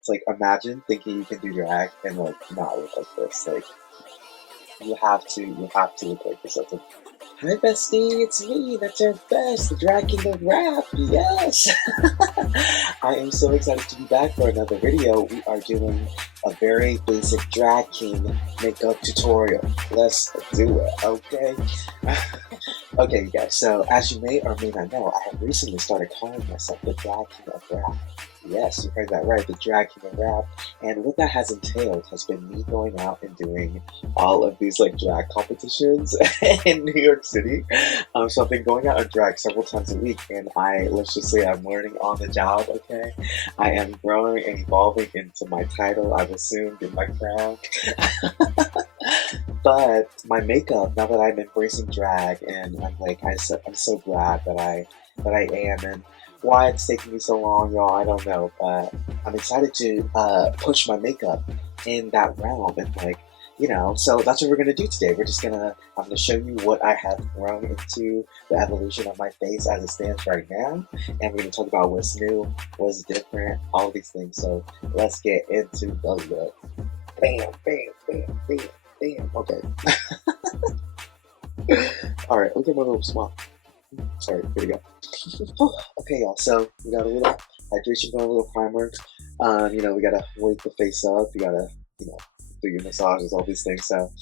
It's like imagine thinking you can do drag and like not look like this. Like you have to look like this. That's like, hi bestie, it's me, NETER BES, the drag king of rap, yes! I am so excited to be back for another video. We are doing a very basic drag king makeup tutorial. Let's do it, okay? Okay, you guys, so as you may or may not know, I have recently started calling myself the drag king of rap. Yes, you heard that right, the drag king of rap. And what that has entailed has been me going out and doing all of these like drag competitions in New York City. So I've been going out and drag several times a week, and let's just say I'm learning on the job, okay? I am growing and evolving into my title, I've assumed, in my crown. But my makeup, now that I'm embracing drag, and I'm so glad that I am, and why it's taking me so long, y'all, I don't know, but I'm excited to push my makeup in that realm and so that's what we're gonna do today. I'm gonna show you what I have grown into, the evolution of my face as it stands right now, and we're gonna talk about what's new, what's different, all these things. So let's get into the look. Bam, bam, bam, bam, bam. Okay. All right, look at my little smile. Sorry, here we go. Okay, y'all. So we got a little hydration going, a little primer. We gotta wake the face up. You gotta, do your massages, all these things. So,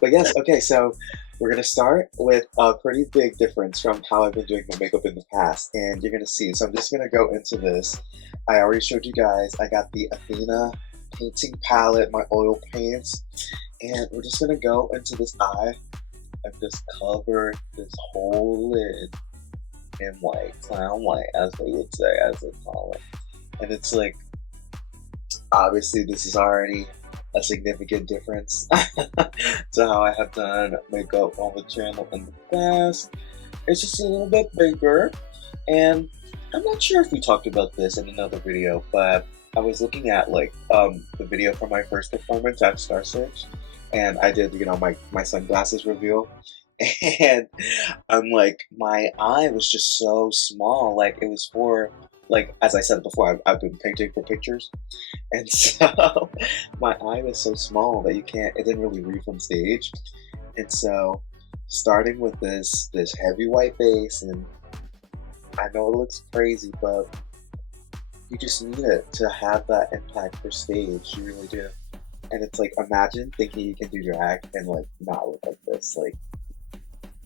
but yes, okay. So we're gonna start with a pretty big difference from how I've been doing my makeup in the past, and you're gonna see. So I'm just gonna go into this. I already showed you guys. I got the Athena painting palette, my oil paints, and we're just gonna go into this eye and just cover this whole lid in white, clown white, as they would say, as they call it. And it's like, obviously, this is already a significant difference to how I have done makeup on the channel in the past. It's just a little bit bigger, and I'm not sure if we talked about this in another video, but I was looking at the video for my first performance at Star Search, and I did my sunglasses reveal, and I'm like, my eye was just so small. Like it was for, like, as I said before, I've been painting for pictures, and so my eye was so small that it didn't really read from stage. And so starting with this heavy white base, and I know it looks crazy, but you just need it to have that impact for stage. You really do. And it's like, imagine thinking you can do drag and like not look like this. Like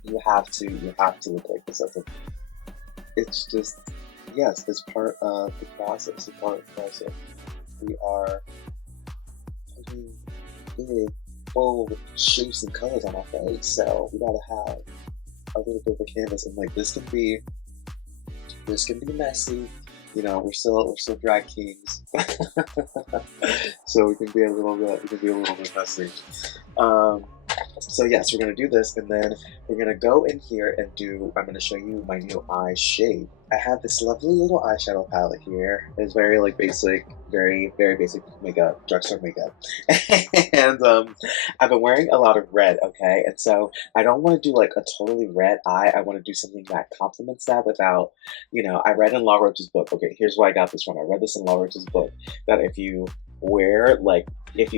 you have to look like this. It's just, yes, it's part of the process. It's part of the process. We are putting big, bold shapes and colors on our face, so we gotta have a little bit of a canvas. And like this can be messy. We're still drag kings, so we can be a little bit messy. So yes, we're gonna do this, and then we're gonna go in here and I'm gonna show you my new eye shape. I have this lovely little eyeshadow palette here. It's very basic, very basic makeup, drugstore makeup. And I've been wearing a lot of red, okay? And so I don't want to do like a totally red eye. I want to do something that complements that without, I read in La Roche's book. Okay, here's where I got this from. I read this in La Roche's book, that if you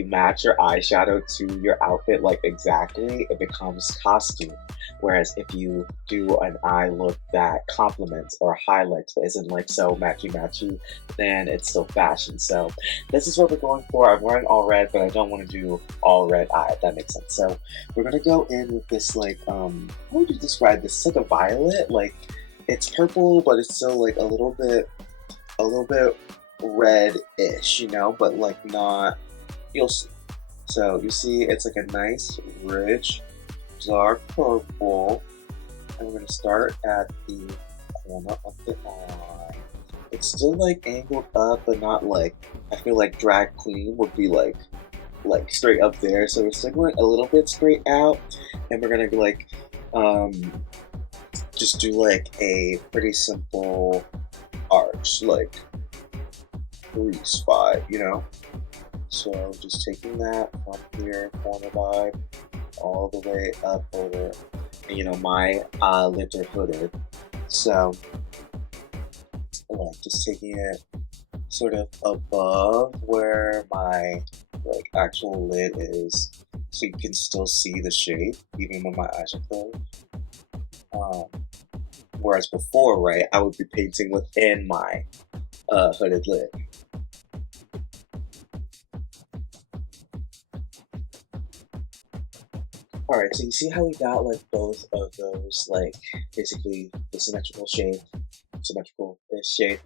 match your eyeshadow to your outfit like exactly, it becomes costume. Whereas if you do an eye look that complements or highlights but isn't like so matchy, then it's still fashion. So this is what we're going for. I'm wearing all red, but I don't want to do all red eye, if that makes sense. So we're gonna go in with this how would you describe this? It's like a violet, like it's purple, but it's still like a little bit red-ish, but like not, you'll see. So you see it's like a nice, rich, dark purple, and we're going to start at the corner of the eye. It's still like angled up, but not like, I feel like drag queen would be like straight up there. So we're still going a little bit straight out, and we're going to just do like a pretty simple arch, like 3 spot, So just taking that from here, corner vibe, all the way up over. And, my lids are hooded, so like just taking it sort of above where my like actual lid is, so you can still see the shape even when my eyes are closed. Um, Whereas before, right, I would be painting within my hooded lid. Alright, so you see how we got like both of those, like basically the symmetrical-ish shape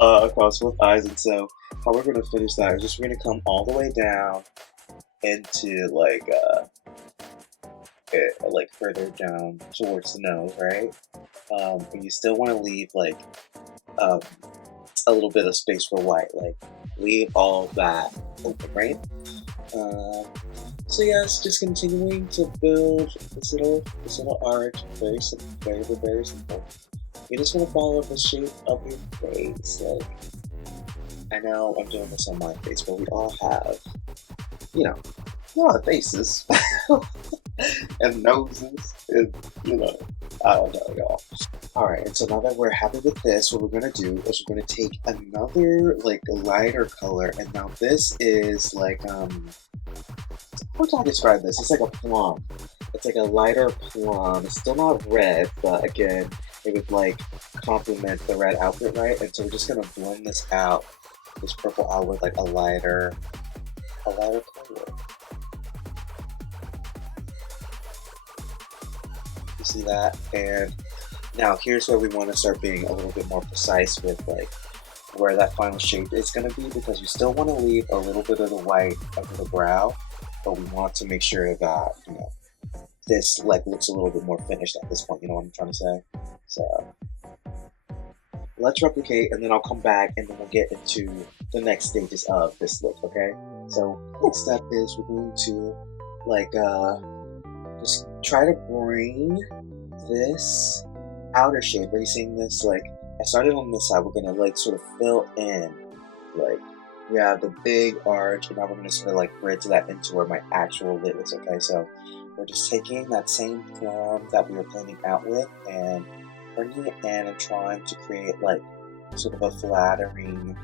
across both eyes, and so how we're gonna finish that is just we're gonna come all the way down into like further down towards the nose, right? But you still want to leave like um, a little bit of space for white, like leave all that open, right? Uh, so yes, just continuing to build this little arch, very simple, very simple. You just want to follow the shape of your face. Like I know I'm doing this on my face, but we all have, you know, a lot of faces and noses, and I don't know, y'all. Alright, and so now that we're happy with this, what we're gonna do is we're gonna take another like lighter color, and now this is like how do I describe this? It's like a plum. It's like a lighter plum. It's still not red, but again, it would like complement the red outfit, right? And so we're just gonna blend this out, this purple out with like a lighter color. You see that? And now here's where we want to start being a little bit more precise with like where that final shape is going to be, because we still want to leave a little bit of the white under the brow, but we want to make sure that this like looks a little bit more finished at this point. You know what I'm trying to say? So let's replicate, and then I'll come back, and then we'll get into the next stages of this look. Okay? So next step is we're going to like just try to bring this outer shape. Are you seeing this? Like I started on this side, we're gonna like sort of fill in, like we have the big arch, and now we're gonna sort of like bridge that into where my actual lid is. Okay, so we're just taking that same plum that we were blending out with and bringing it in and trying to create like sort of a flattering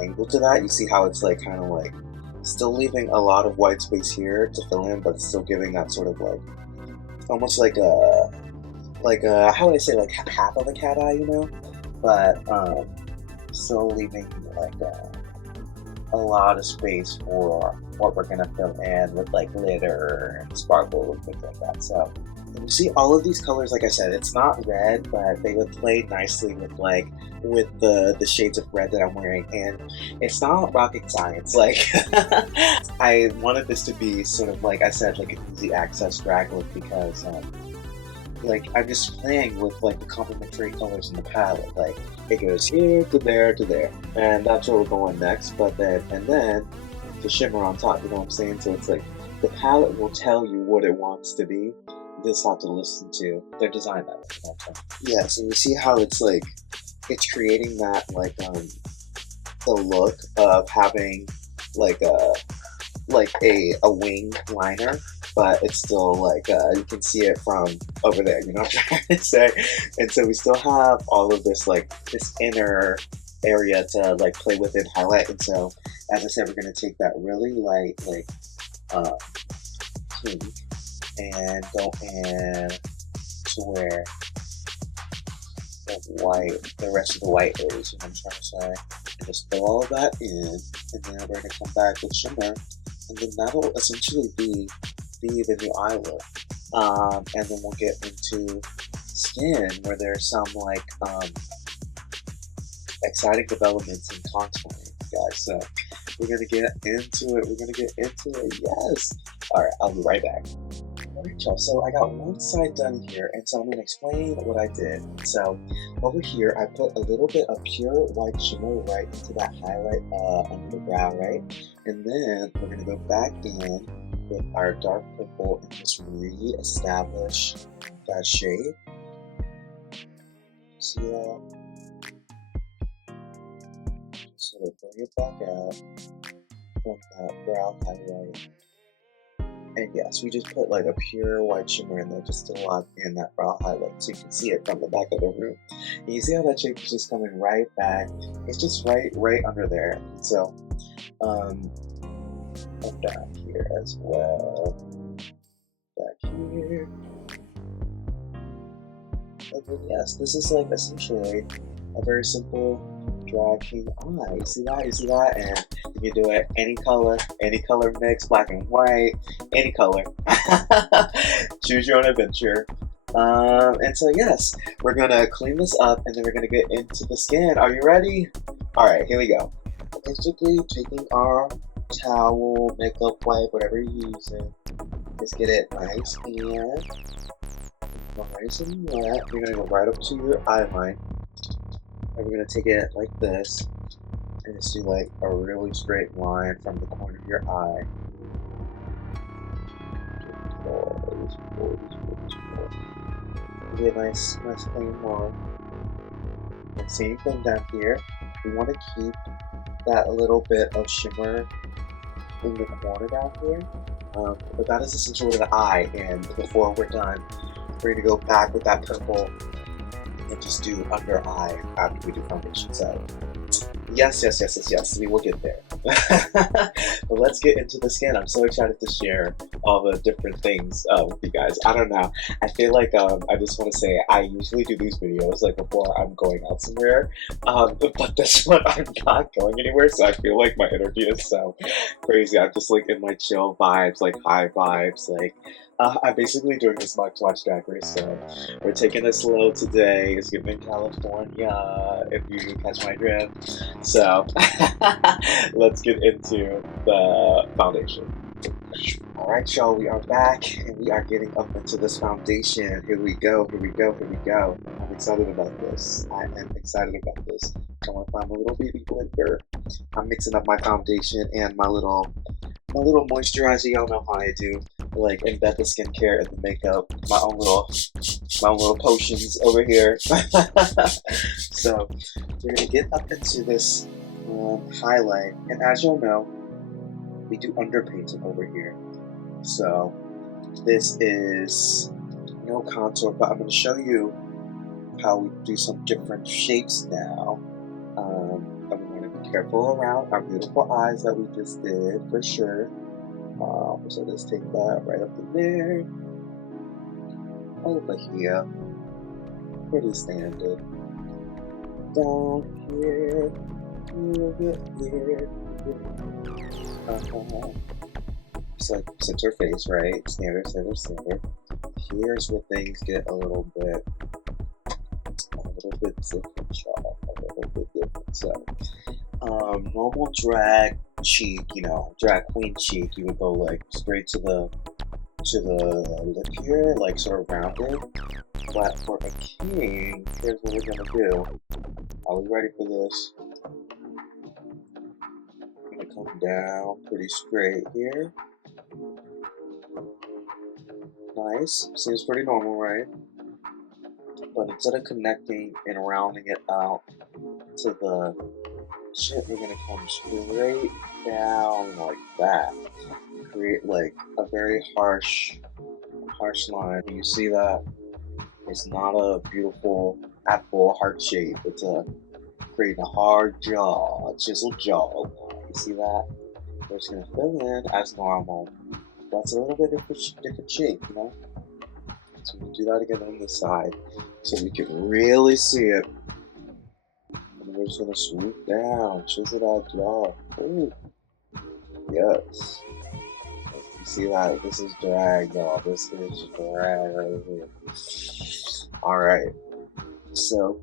angle to that. You see how it's like kind of like still leaving a lot of white space here to fill in, but still giving that sort of like almost like a how would I say, like half of a cat eye, but still leaving like a lot of space for what we're gonna fill in with like glitter and sparkle and things like that. So and you see all of these colors, like I said, it's not red, but they would play nicely with the shades of red that I'm wearing, and it's not rocket science. Like I wanted this to be sort of like I said, like an easy access drag look, because like I'm just playing with like the complementary colors in the palette. Like it goes here to there to there, and that's where we're going next. But then the shimmer on top. You know what I'm saying? So it's like the palette will tell you what it wants to be. You just have to listen to their design that way. Yeah. So you see how it's like it's creating that like the look of having like a wing liner, but it's still like you can see it from over there, you know what I'm trying to say? And so we still have all of this like this inner area to like play with and highlight. And so as I said, we're gonna take that really light like pink and go in to where the rest of the white is, you know what I'm trying to say? And just fill all of that in, and then we're gonna come back with shimmer, and then that'll essentially be the new eye look. And then we'll get into skin, where there's some like exciting developments in contouring, guys. So we're gonna get into it. We're gonna get into it. Yes. All right. I'll be right back. Alright, y'all, so I got one side done here, and so I'm going to explain what I did. So over here, I put a little bit of pure white shimmer right into that highlight under the brow, right? And then we're going to go back in with our dark purple and just re-establish that shape. See that? Sort of bring it back out from that brow highlight. And yes, we just put like a pure white shimmer in there just to lock in that brow highlight so you can see it from the back of the room. And you see how that shape is just coming right back? It's just right under there. So, and down here as well. Back here. And then yes, this is like essentially a very simple drag king eye. You see that? You see that? And you can do it any color mix, black and white, any color. Choose your own adventure. And so yes, we're gonna clean this up and then we're gonna get into the skin. Are you ready? All right, here we go. Basically, taking our towel, makeup wipe, whatever you're using, just get it nice and wet. You're gonna go right up to your eye line, and we're gonna take it like this, and just do like a really straight line from the corner of your eye. Get a nice clean line. And same thing down here. We want to keep that little bit of shimmer in the corner down here. But that is essentially the eye, and before we're done, we're going to go back with that purple and just do under eye after we do foundation. So yes, we will get there. But let's get into the skin. I'm so excited to share all the different things with you guys. I don't know. I feel like I just want to say I usually do these videos like before I'm going out somewhere. But this one I'm not going anywhere, so I feel like my energy is so crazy. I'm just like in my chill vibes, like high vibes, like I'm basically doing this much to watch Drag Race, so we're taking it slow today. It's giving California, if you catch my drift. So let's get into the foundation. Alright y'all, we are back and we are getting up into this foundation. Here we go. I'm excited about this. I am excited about this. I want to find my little baby blender. I'm mixing up my foundation and my little moisturizer. Y'all know how I do. Like embed the skincare and the makeup. My own little potions over here. So we're gonna get up into this highlight, and as you'll know, we do underpainting over here. So this is no contour, but I'm going to show you how we do some different shapes now. And we're going to be careful around our beautiful eyes that we just did for sure. So let's take that right up in there. Over here. Pretty standard. Down here. Here. Just like center face, right? Standard. Here's where things get a little bit different, y'all. A little bit different. So, normal drag cheek, drag queen cheek, you would go like straight to the lip here, like sort of rounded. But for a king, here's what we're gonna do. Are we ready for this? I'm gonna come down pretty straight here. Nice. Seems pretty normal, right? But instead of connecting and rounding it out to the chin, we're gonna come straight down like that. Create like a very harsh line. You see that? It's not a beautiful apple heart shape. It's creating a hard jaw, a chiseled jaw. You see that? We're just gonna fill in as normal. That's a little bit different shape, So we'll do that again on this side, so we can really see it. And we're just gonna swoop down, chisel that jaw. Ooh, yes. You see that? This is drag, y'all. This is drag right here. All right. So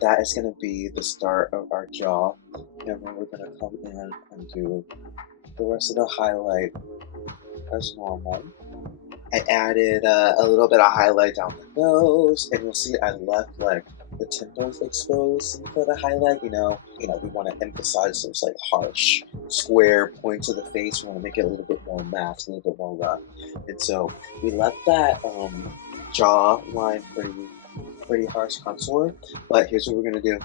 that is gonna be the start of our jaw, and then we're gonna come in and do the rest of the highlight as normal. I added a little bit of highlight down the nose, and you'll see I left like the temples exposed for the highlight. We want to emphasize those like harsh, square points of the face. We want to make it a little bit more masked, a little bit more rough, and so we left that jaw line pretty harsh contour. But here's what we're gonna do.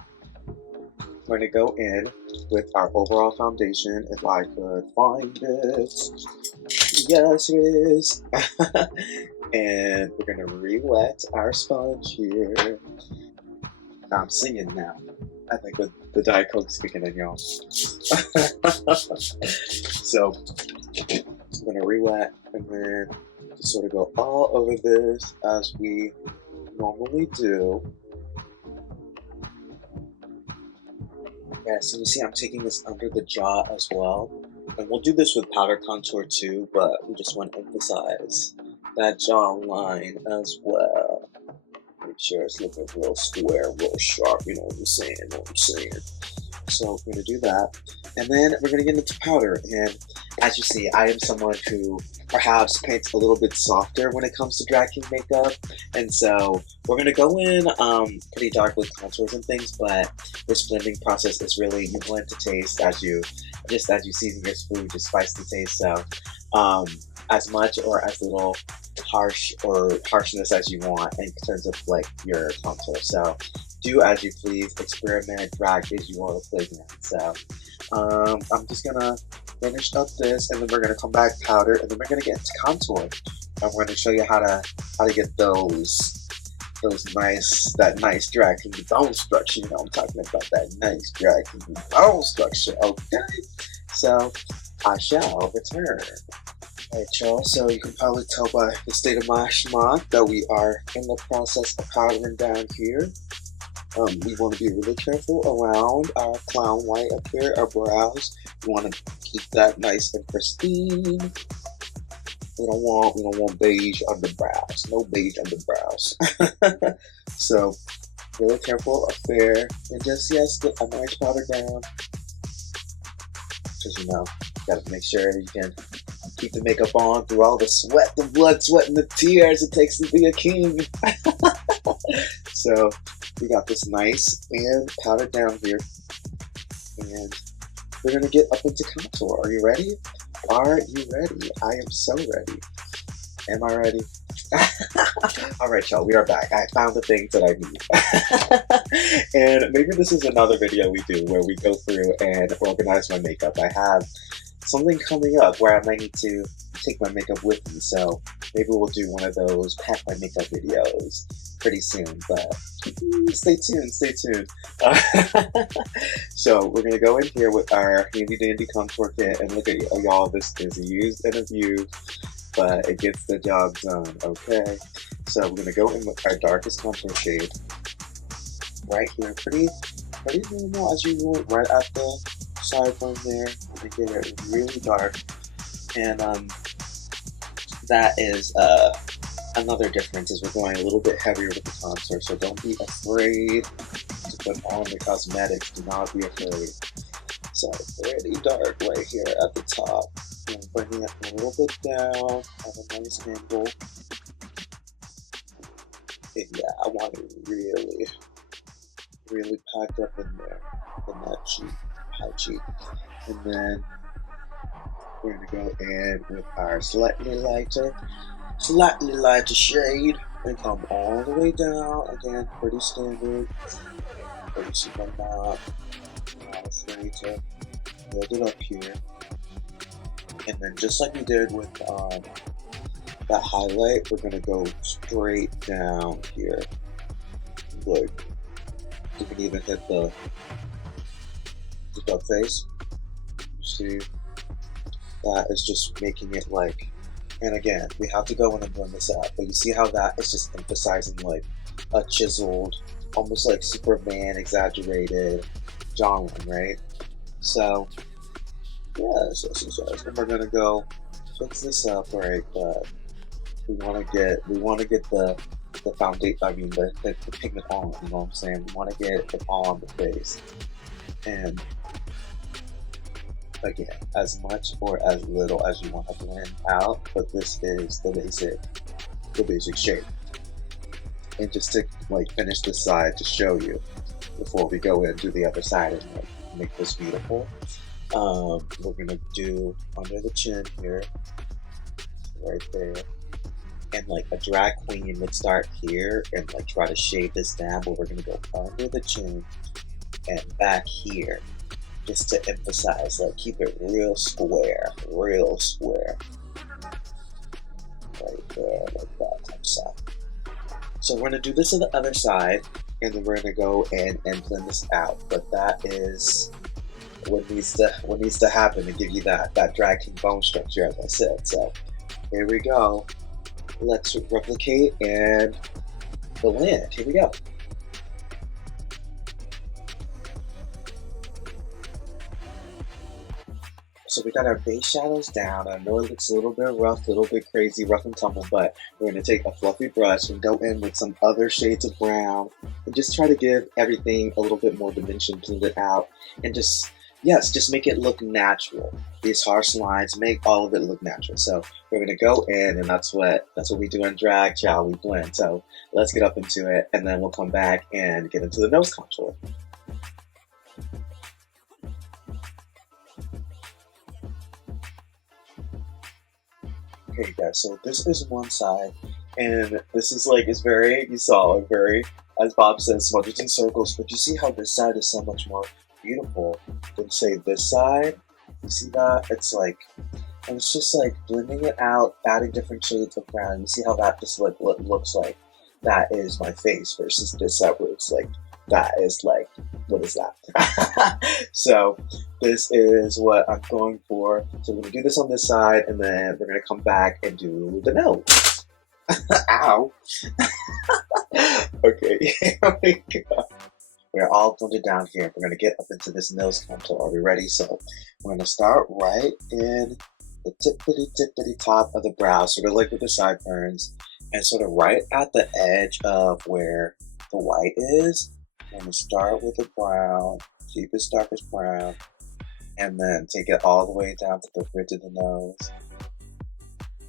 We're gonna go in with our overall foundation. If I could find it. yes it is. And we're gonna re-wet our sponge here. I'm singing now. I think the Diet Coke's kicking in, y'all. So I'm gonna re-wet and then just sort of go all over this as we normally do. Yeah, so you see I'm taking this under the jaw as well. And we'll do this with powder contour too, but we just want to emphasize that jaw line as well. Make sure it's looking real square, real sharp, you know what I'm saying, So we're gonna do that. And then we're gonna get into powder. And as you see, I am someone who perhaps paints a little bit softer when it comes to drag king makeup. And so we're gonna go in pretty dark with contours and things, but this blending process is really, you blend to taste as you season your food, just spice the taste. So as much or as little harshness as you want in terms of like your contour. So do as you please, experiment, drag as you want to play in. So I'm just gonna finish up this, and then we're gonna come back powder, and then we're gonna get into contour, and we're gonna show you how to get that nice drag king bone structure. You know, I'm talking about that nice drag king bone structure. Okay, so I shall return. Alright, y'all, so you can probably tell by the state of my schmuck that we are in the process of powdering down here. We want to be really careful around our clown white up here, our brows. We want to keep that nice and pristine. We don't want beige underbrows. No beige underbrows. So really careful up there, and just get a nice powder down. Because you gotta make sure you can keep the makeup on through all the sweat, the blood, sweat, and the tears it takes to be a king. So we got this nice and powdered down here, and we're gonna get up into contour. Are you ready? Are you ready? I am so ready. Am I ready? All right, y'all, we are back. I found the things that I need. And maybe this is another video we do where we go through and organize my makeup. I have something coming up where I might need to take my makeup with me, so maybe we'll do one of those pack my makeup videos pretty soon, but stay tuned. So we're gonna go in here with our handy dandy contour kit, and look at y'all, this is used and abused, but it gets the job done. Okay, so we're gonna go in with our darkest contour shade right here, pretty normal as you would, right at the sideburn there. We're gonna get it really dark, and that is another difference, is we're going a little bit heavier with the contour, so don't be afraid to put on the cosmetics. Do not be afraid. So pretty dark right here at the top, and bringing it a little bit down at a nice angle. And yeah, I want it really packed up in there, in that cheek, high cheek. And then we're gonna go in with our slightly lighter shade and come all the way down. Again, pretty standard, pretty super not afraid to build it up here. And then just like we did with that highlight, we're gonna go straight down here. Look, you can even hit the duck face. You see, that is just making it like, and again, we have to go in and blend this out, but you see how that is just emphasizing like a chiseled, almost like Superman exaggerated jawline, right? So yes, and we're gonna go fix this up, right? But we want to get the foundation. I mean the pigment on. You know what I'm saying? We want to get it on the face, and again, as much or as little as you want to blend out, but this is the basic shape. And just to like finish this side to show you before we go in and do the other side and like make this beautiful, we're gonna do under the chin here, right there, and like a drag queen would start here and like try to shade this down, but we're gonna go under the chin and back here, just to emphasize, like keep it real square. right there, like that type side. So we're gonna do this on the other side, and then we're gonna go in and blend this out. But that is what needs to happen to give you that drag king bone structure, as I said. So here we go. Let's replicate and blend. Here we go. So we got our base shadows down. I know it looks a little bit rough, a little bit crazy, rough and tumble, but we're going to take a fluffy brush and go in with some other shades of brown and just try to give everything a little bit more dimension, blend it out, and just, yes, just make it look natural. These harsh lines, make all of it look natural. So we're going to go in, and that's what we do in drag, shall we blend. So let's get up into it, and then we'll come back and get into the nose contour. Okay guys, so this is one side, and this is like, it's very, you saw, like very, as Bob says, smudges in circles, but you see how this side is so much more beautiful than say this side? You see that? It's like, and it's just like blending it out, adding different shades of brown. You see how that just like what looks like that is my face versus this side where it's like, that is like, what is that? So this is what I'm going for. So we're gonna do this on this side, and then we're gonna come back and do the nose. Ow. Okay, here we go. We're all blended down here. We're gonna get up into this nose contour. Are we ready? So we're gonna start right in the tippity top of the brow, sort of like with the sideburns, and sort of right at the edge of where the white is. I'm going to start with the brown, deepest, darkest brown, and then take it all the way down to the bridge of the nose.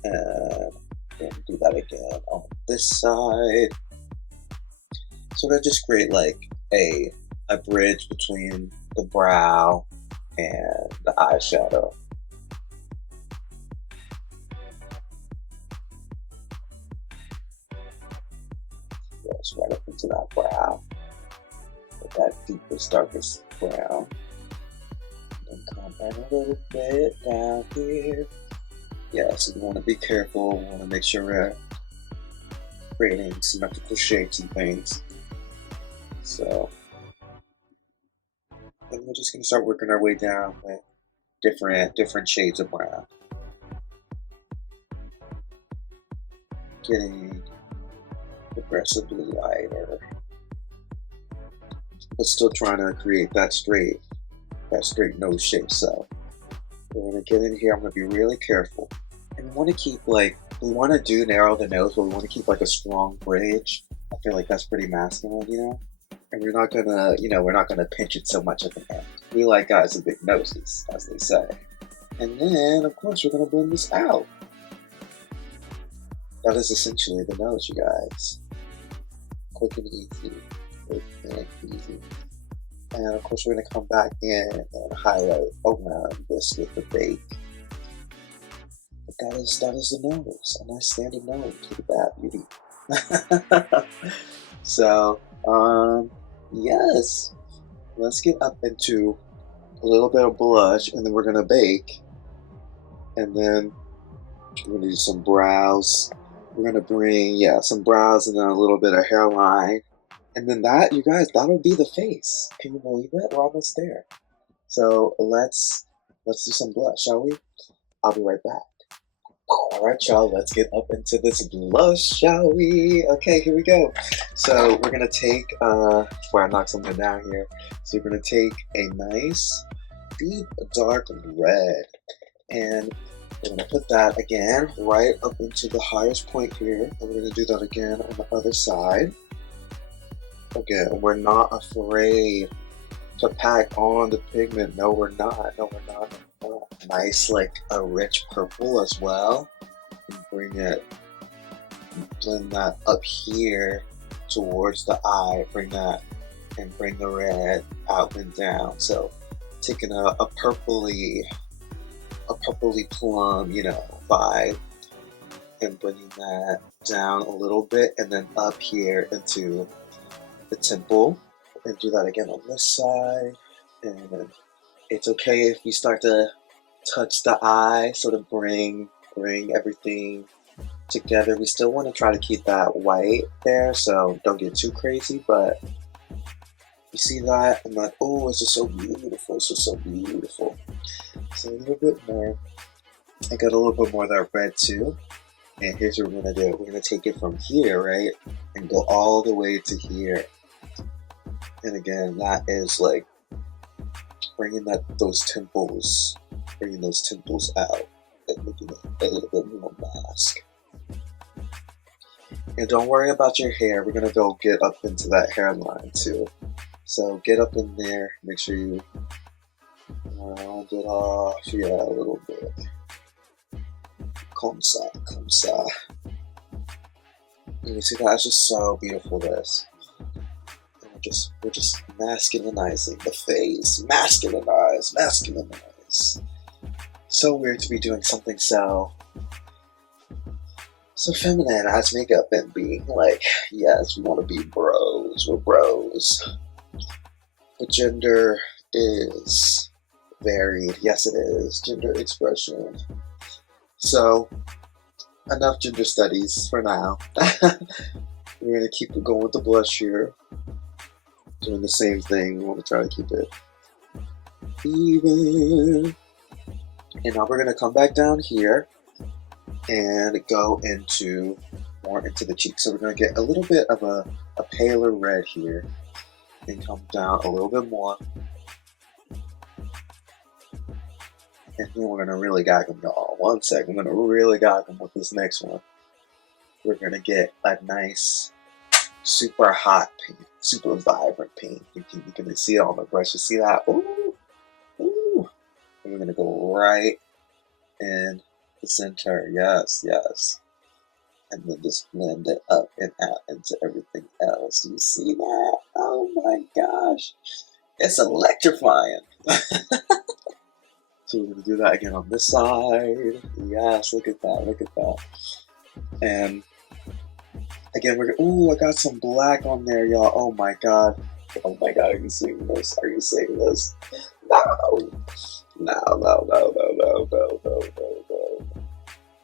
And then do that again on this side. So that just create like a bridge between the brow and the eyeshadow. Yes, right up into that brow. That deepest, darkest brown. And come in a little bit down here. Yeah, so we want to be careful. We want to make sure we're creating symmetrical shapes and things. So, and we're just going to start working our way down with different shades of brown. Getting progressively lighter, but still trying to create that straight nose shape. So we're gonna get in here. I'm gonna be really careful, and we want to keep like, we want to do narrow the nose, but we want to keep like a strong bridge. I feel like that's pretty masculine, you know. And we're not gonna, we're not gonna pinch it so much at the end. We like guys with big noses, as they say. And then, of course, we're gonna blend this out. That is essentially the nose, you guys. Quick and easy. Quick and easy. And of course, we're going to come back in and highlight around this with the bake. But that is the nose. A nice standard nose. Look at that beauty. So, yes. Let's get up into a little bit of blush, and then we're going to bake. And then we're going to do some brows. We're going to bring, some brows and then a little bit of hairline. And then that, you guys, that'll be the face. Can you believe it? We're almost there. So let's do some blush, shall we? I'll be right back. All right, y'all, let's get up into this blush, shall we? Okay, here we go. So we're going to take, before I knock something down here, so we're going to take a nice, deep, dark red. And we're going to put that again right up into the highest point here. And we're going to do that again on the other side. Again, we're not afraid to pack on the pigment. No, we're not. No, we're not. Nice, like a rich purple as well. And bring it, blend that up here towards the eye. Bring that and bring the red out and down. So taking a purpley plum, vibe, and bringing that down a little bit, and then up here into the temple, and do that again on this side. And it's okay if you start to touch the eye, sort of bring everything together. We still want to try to keep that white there, so don't get too crazy, but you see that? I'm like, oh, it's just so beautiful. It's just so beautiful. So a little bit more. I got a little bit more of that red too. And here's what we're gonna do. We're gonna take it from here, right? And go all the way to here. And again, that is like bringing those temples out and making it a little bit more mask. And don't worry about your hair. We're gonna go get up into that hairline too. So get up in there. Make sure you round it off. Yeah, a little bit. Comme ça, comme ça. And you see that's just so beautiful. This. And we're just masculinizing the face. Masculinize. So weird to be doing something so feminine as makeup and being like, yes, we want to be bros. We're bros. But gender is varied. Yes, it is. Gender expression. So, enough gender studies for now. We're going to keep it going with the blush here. Doing the same thing. We want to try to keep it even. And now we're going to come back down here and go more into the cheek. So we're going to get a little bit of a paler red here and come down a little bit more. And then we're going to really gag them, y'all. One sec, I'm going to really gag them with this next one. We're going to get a nice, super hot pink, super vibrant pink. You can see it on the brush. You see that? Ooh, ooh. And we're going to go right in the center. Yes, yes. And then just blend it up and out into everything else. Do you see that? Oh my gosh. It's electrifying. So we're going to do that again on this side. Yes, look at that. And again, ooh, I got some black on there, y'all. Oh my god, are you seeing this? No.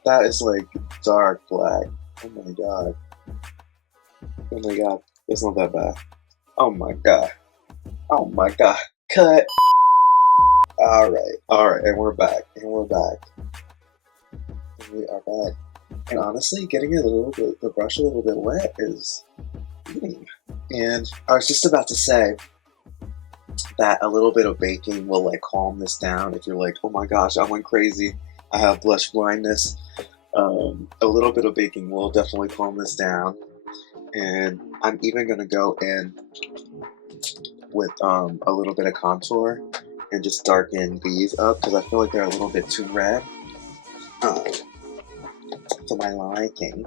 That is like dark black. Oh my god. It's not that bad. Oh my god. Cut. Alright, and we're back. We are back. And honestly, getting the brush a little bit wet is eating. And I was just about to say that a little bit of baking will like calm this down. If you're like, oh my gosh, I went crazy, I have blush blindness. A little bit of baking will definitely calm this down. And I'm even gonna go in with a little bit of contour and just darken these up because I feel like they're a little bit too red for my liking.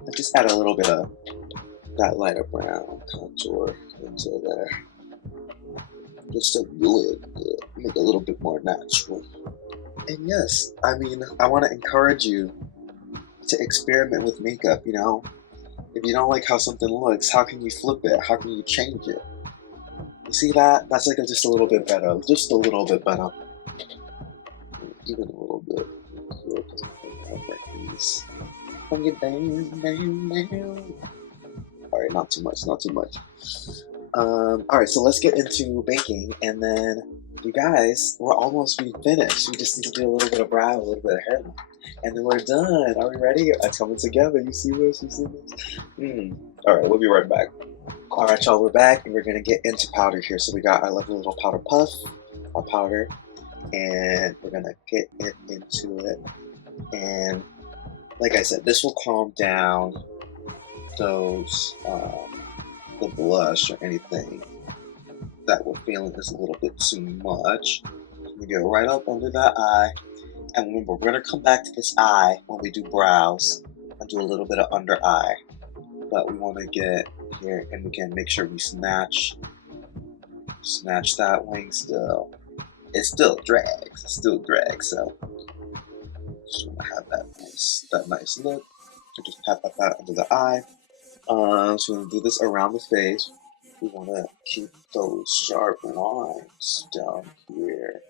I just add a little bit of that lighter brown contour into there, just to make it a little bit more natural. And yes, I mean, I want to encourage you to experiment with makeup. You know, if you don't like how something looks, how can you flip it? How can you change it? You see that? That's like just a little bit better. Just a little bit better. Even a little bit. Here, because I like these. Bring it down. Alright, not too much. Alright, so let's get into baking, and then, you guys, we're almost finished. We just need to do a little bit of brow, a little bit of hairline, and then we're done. Are we ready? It's coming together. You see this? Alright, we'll be right back. Alright, y'all, we're back, and we're going to get into powder here. So we got our lovely little powder puff, our powder, and we're going to get it into it. And like I said, this will calm down those, the blush or anything that we're feeling is a little bit too much. We go right up under that eye. And remember, we're going to come back to this eye when we do brows and do a little bit of under eye. But we want to get here, and we can make sure we snatch that wing still. It still drags, so just want to have that nice look. Just pat that under the eye. So we're going to do this around the face. We want to keep those sharp lines down here,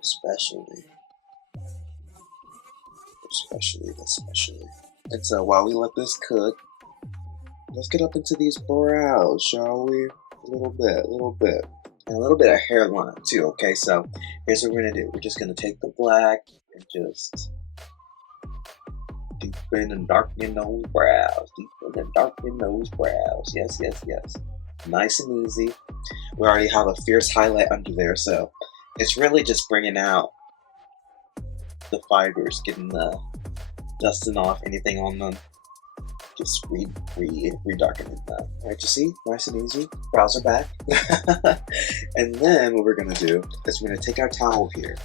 especially especially. And so while we let this cook, let's get up into these brows, shall we? A little bit. And a little bit of hairline too, okay? So here's what we're gonna do. We're just gonna take the black and just deepen and darken those brows. Yes. Nice and easy. We already have a fierce highlight under there, so it's really just bringing out the fibers, getting the dusting off anything on them. Just redarkening them. Alright, you see? Nice and easy. Brows are back. And then what we're gonna do is we're gonna take our towel here.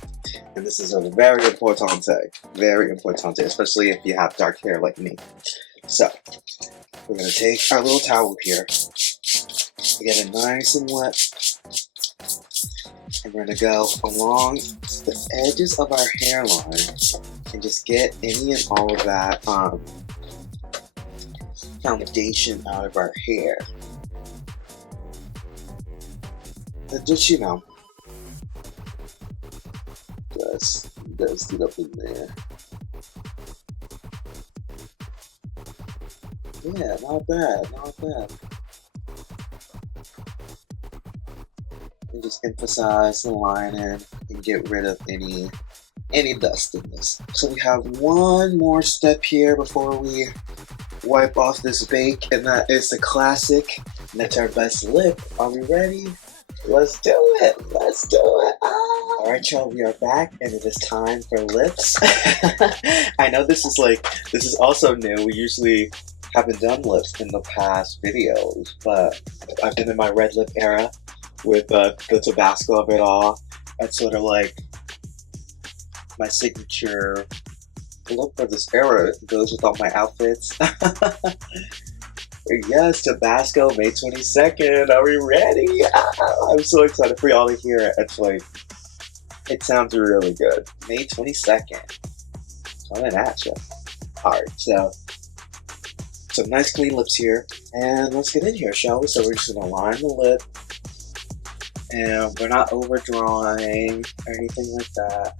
And this is a very important, especially if you have dark hair like me. So, we're gonna take our little towel here, get it nice and wet, and we're gonna go along the edges of our hairline and just get any and all of that foundation out of our hair. And just, you know, just it up in there. Yeah, not bad. And just emphasize the lining and get rid of any dust in this. So we have one more step here before we wipe off this bake, and that is the classic NETER BES lip. Are we ready? Let's do it. Ah. Alright y'all, we are back and it is time for lips. I know this is also new. We usually haven't done lips in the past videos, but I've been in my red lip era with the Tabasco of it all. That's sort of like my signature look for this era. It goes with all my outfits. Yes, Tabasco, May 22nd. Are we ready? I'm so excited for y'all to hear it. It sounds really good. May 22nd. Coming at you. Alright, so some nice clean lips here. And let's get in here, shall we? So we're just going to line the lip. And we're not overdrawing or anything like that.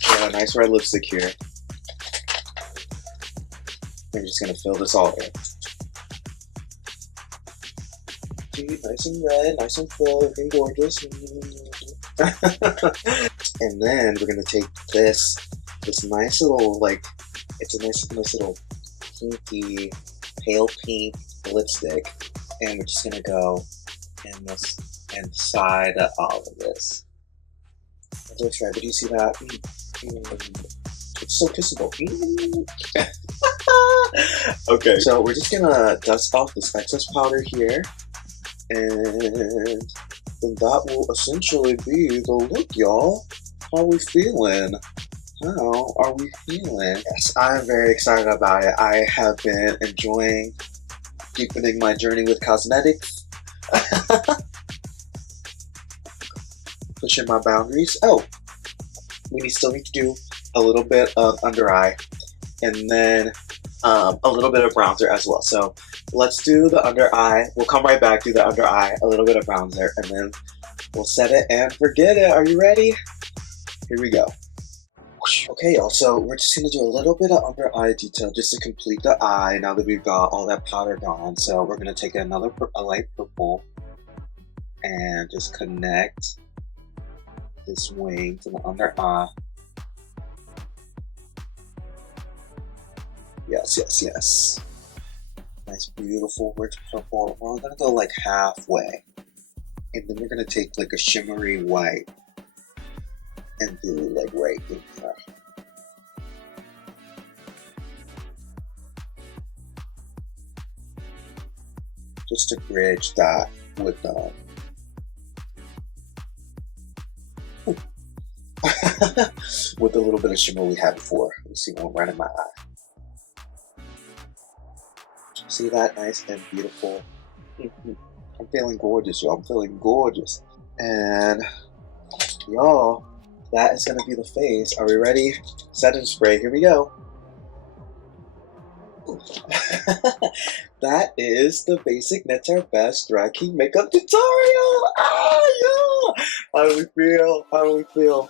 We have a nice red lipstick here. We're just gonna fill this all in. Nice and red, nice and full, looking gorgeous. And then we're gonna take this nice little, it's a nice little pinky, pale pink lipstick, and we're just gonna go in this inside of all of this. That's right, but do you see that? It's so kissable. Okay, so we're just gonna dust off this excess powder here, and then that will essentially be the look, y'all. How are we feeling? Yes, I'm very excited about it. I have been enjoying deepening my journey with cosmetics. Pushing my boundaries. Oh, we still need to do a little bit of under eye, and then a little bit of bronzer as well. So let's do the under eye. We'll come right back, do the under eye, a little bit of bronzer, and then we'll set it and forget it. Are you ready? Here we go. Okay, y'all, so we're just gonna do a little bit of under eye detail just to complete the eye now that we've got all that powder gone. So we're gonna take a light purple and just connect this wing to the under eye. Yes. Nice, beautiful rich purple. We're gonna go like halfway. And then we're gonna take like a shimmery white and do like right in there. Just to bridge that with with a little bit of shimmer we had before. You see one right in my eye. See that? Nice and beautiful. I'm feeling gorgeous, y'all. I'm feeling gorgeous. And y'all, that is gonna be the face. Are we ready? Setting spray. Here we go. that is the basic NETER BES drag king makeup tutorial. Yeah. How do we feel? How do we feel?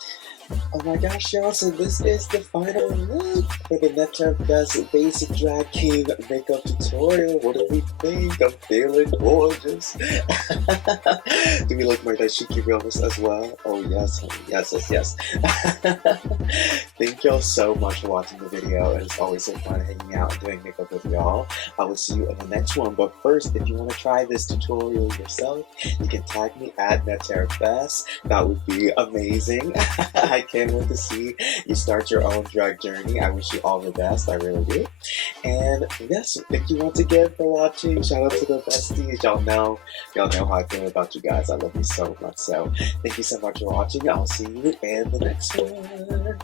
Oh my gosh, y'all, so this is the final look for the NETER BES basic drag king makeup tutorial. What do we think? I'm feeling gorgeous. Do we look like that cheeky realness as well? Oh yes, honey. Yes, yes, yes. Thank y'all so much for watching the video. It is always so fun hanging out and doing makeup with y'all. I will see you in the next one. But first, if you want to try this tutorial yourself, you can tag me at NETER BES. That would be amazing. I can't wait to see you start your own drag journey. I wish you all the best. I really do. And yes, thank you once again for watching. Shout out to the besties. Y'all know how I feel about you guys. I love you so much. So thank you so much for watching. I'll see you in the next one.